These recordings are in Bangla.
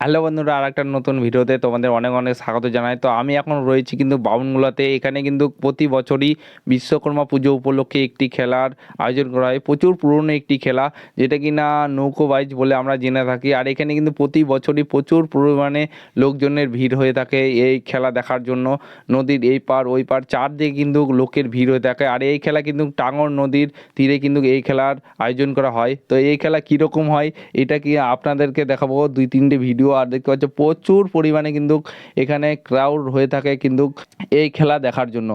হ্যালো বন্ধুরা, আর একটা নতুন ভিডিওতে তোমাদের অনেক অনেক স্বাগত জানাই। তো আমি এখন রয়েছি কিন্তু বামুনগোলাতে। এখানে কিন্তু প্রতি বছরই বিশ্বকর্মা পুজো উপলক্ষে একটি খেলার আয়োজন করা হয়। প্রচুর পুরনো একটি খেলা, যেটা কিনা নৌকো বাইচ বলে আমরা জেনে থাকি। আর এখানে কিন্তু প্রতি বছরই প্রচুর পরিমাণে লোকজনের ভিড় হয়ে থাকে এই খেলা দেখার জন্য। নদীর এই পার ওই পার চারদিকে কিন্তু লোকের ভিড় হয়ে থাকে। আর এই খেলা কিন্তু টাঙ্গর নদীর তীরে কিন্তু এই খেলার আয়োজন করা হয়। তো এই খেলা কীরকম হয় এটা কি আপনাদেরকে দেখাবো 2-3টে ভিডিও। আর দেখতে পাচ্ছ প্রচুর পরিমাণে কিন্তু এখানে ক্রাউড হয়ে থাকে কিন্তু এই খেলা দেখার জন্য।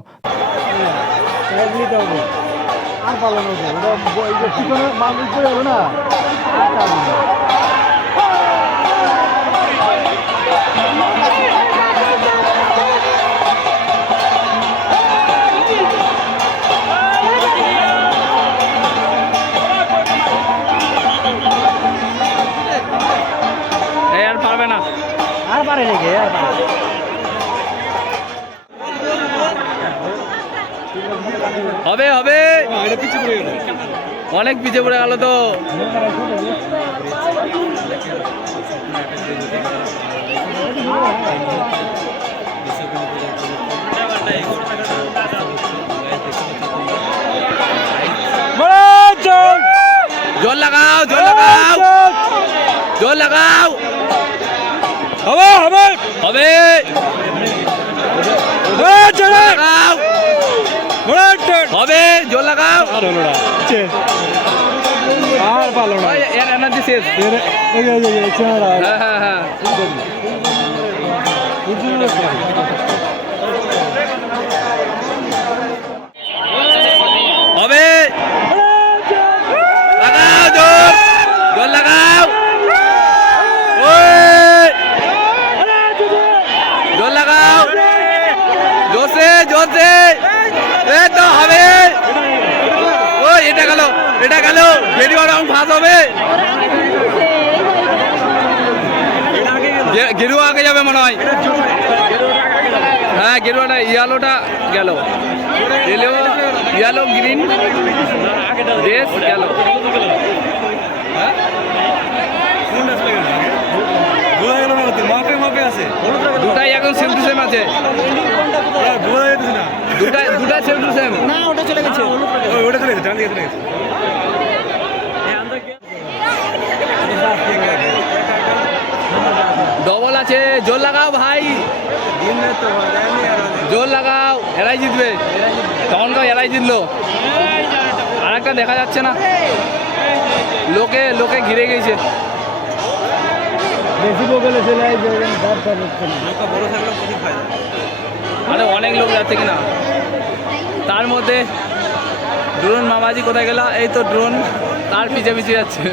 আর পারবে না, আর পারে নাকি হবে হবে, অনেক পিছিয়ে পড়ে গেল তো। জোর লাগাও, জোর লাগাও, জোর লাগাও, হবে হবে হবে, লাগাও, হবে, জোর লাগাও। আর ভালো না এর এনার্জি শেষ। হ্যাঁ হ্যাঁ হ্যাঁ, হবে, লাগাও, জোর, জোর লাগাও, ওই, জোর লাগাও, জোরসে জোরসে, এই তো হবে। ওই এটা গেল, এটা গেল, গেরুয়া রং ফাঁস হবে, গেরুয়া আগে যাবে মনে হয়। হ্যাঁ গেরুয়াটা, ইয়েলোটা গেল, ইয়েলো গ্রিন রেস গেল। দুটাই এখন সেম টু সেম আছে, দুটা সেম টু সেম। না ওটা চলে গেছে ডবল আছে, জোর লাগাও ভাই, জোর লাগাও, এরাই জিতবে। তখন তো এরাই জিতলো, আর একটা দেখা যাচ্ছে না, লোকে লোকে ঘিরে গেছে। বেশি বগলে চলে মানে অনেক লোক যাচ্ছে কিনা। তার মধ্যে ড্রোন মামাজি কোথায় গেল? এই তো ড্রোন তার পিছিয়ে পিছিয়ে যাচ্ছে।